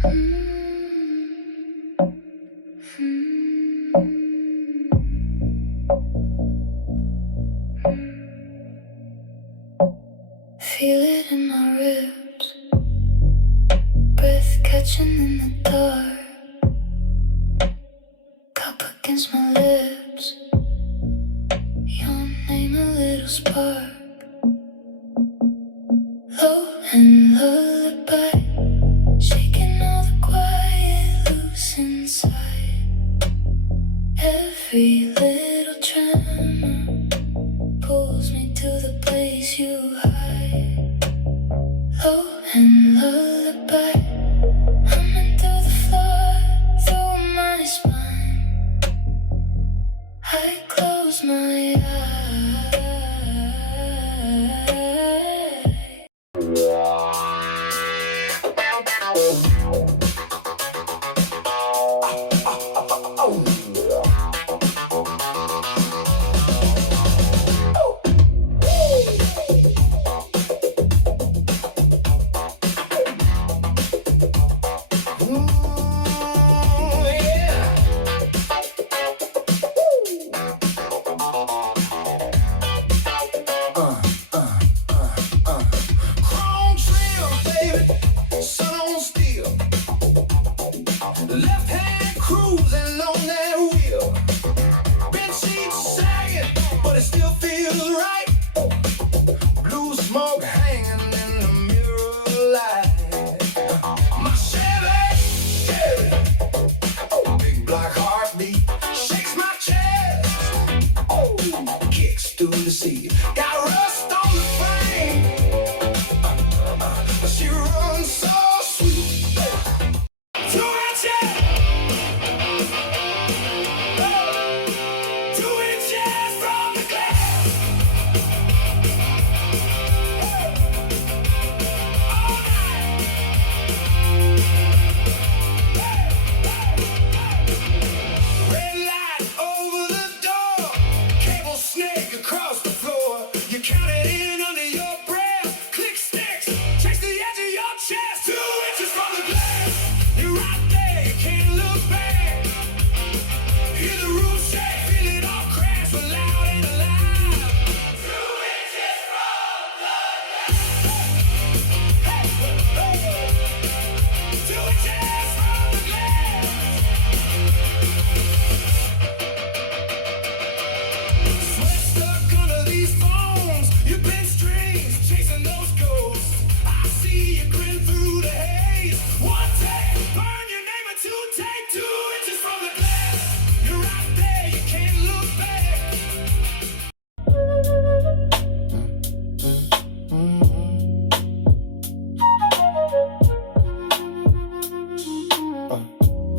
Feel it in my ribs, breath catching in the dark, cup against my lips, your name a little spark, low and lullaby, shaking all the quiet loose inside, every little tremor pulls me to the place you hide. Low and lullaby, humming through the floor, through my spine. I close my eyes.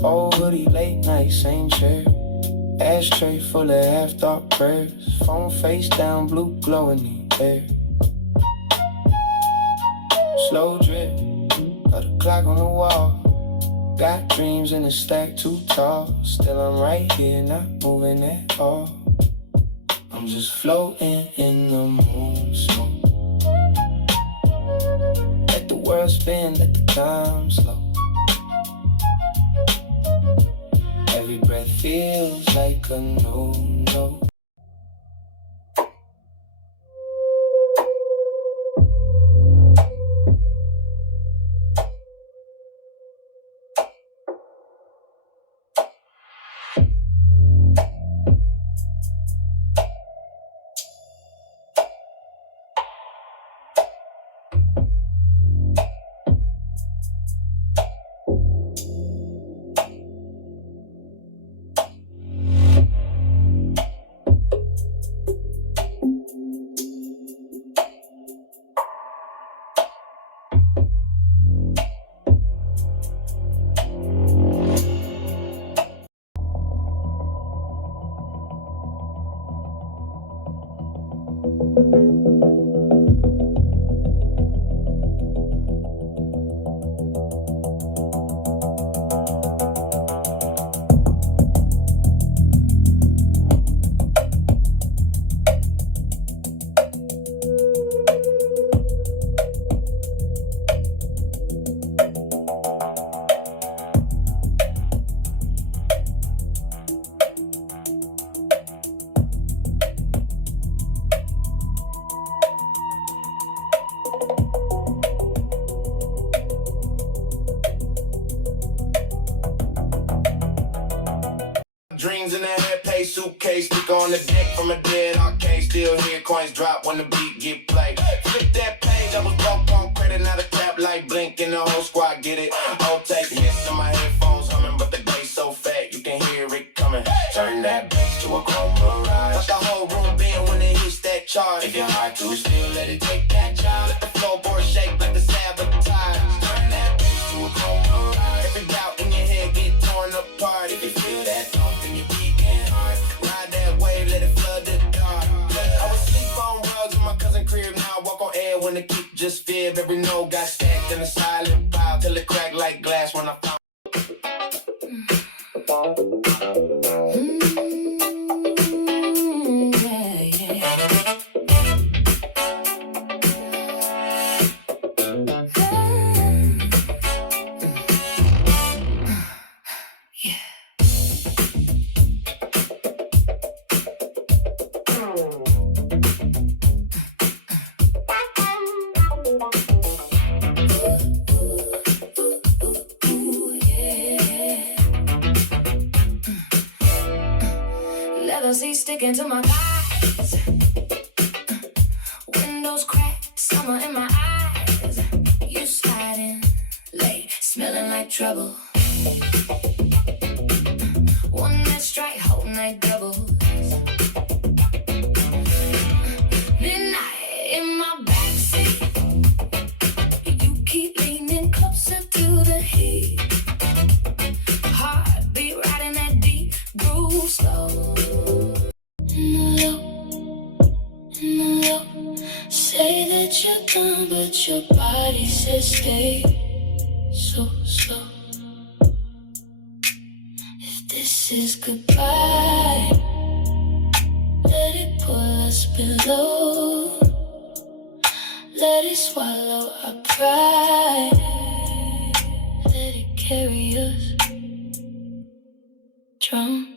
Old hoodie, late night, same chair. Ashtray full of half-thought prayers. Phone face down, blue glow in the air. Slow drip of the clock on the wall. Got dreams in a stack too tall. Still I'm right here, not moving at all. I'm just floating in the moon smoke. Let the world spin, let the time slow. Every breath feels like a no, no. Chains in the head, pay suitcase, stick on the deck from a dead arcade. Still hear coins drop when the beat get played. Flip that page, I was broke on credit, now the cap light blink and the whole squad get it. I'll take hits in my headphones humming, but the bass so fat you can hear it coming. Turn that bass to a chrome mirage. Let the whole room bend when it hits that chart. If you're hard to still let it take that job. Let the floorboard shake like the sabotage. Turn that bass to a chrome mirage. Every doubt in your head get torn apart. If you feel that thump in your beating heart, ride that wave, let it flood the dark. I was sleep on rugs in my cousin crib, now I walk on air when the kick just fib. Every note got stacked in a silent pile till it cracked like glass when I found. Leather seats sticking to my thighs. Windows cracked, summer in my eyes. You sliding late, smelling like trouble. One night strike, whole night doubles. Midnight in my backseat. You keep leaning closer to the heat. Heartbeat riding that deep groove slow. In the low, say that you're done, but your body says stay so slow. If this is goodbye, let it pull us below. Let it swallow our pride. Let it carry us. Drown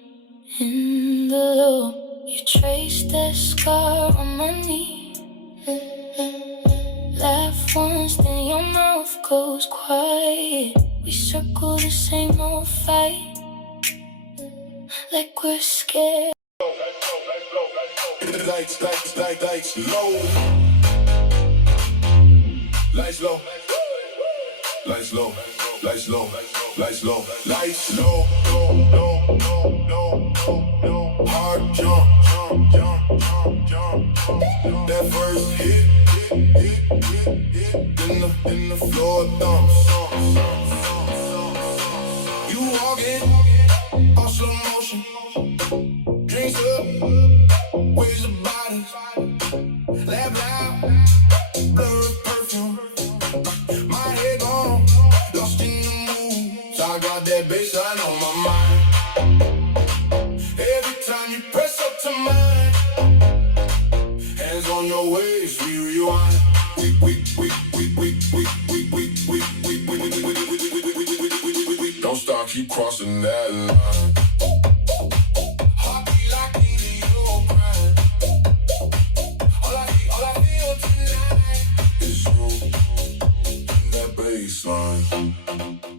in the low. You trace that scar on my knee. Laugh once, then your mouth goes quiet. We circle the same old fight, like we're scared. Lights low. Lights low. Lights low. Lights low. Lights low. Lights low. No. Hard jump. That first hit. In the floor thumps. You walking, all slow motion. Drinks up, waves of bodies. Laugh loud, blur of perfume. My head gone, lost in the mood. So I got that bassline on my mind. Every time you press up to mine, hands on your waist, we rewind. Don't stop, keep crossing that line. Heartbeat like your grind. All I feel tonight is you and that baseline.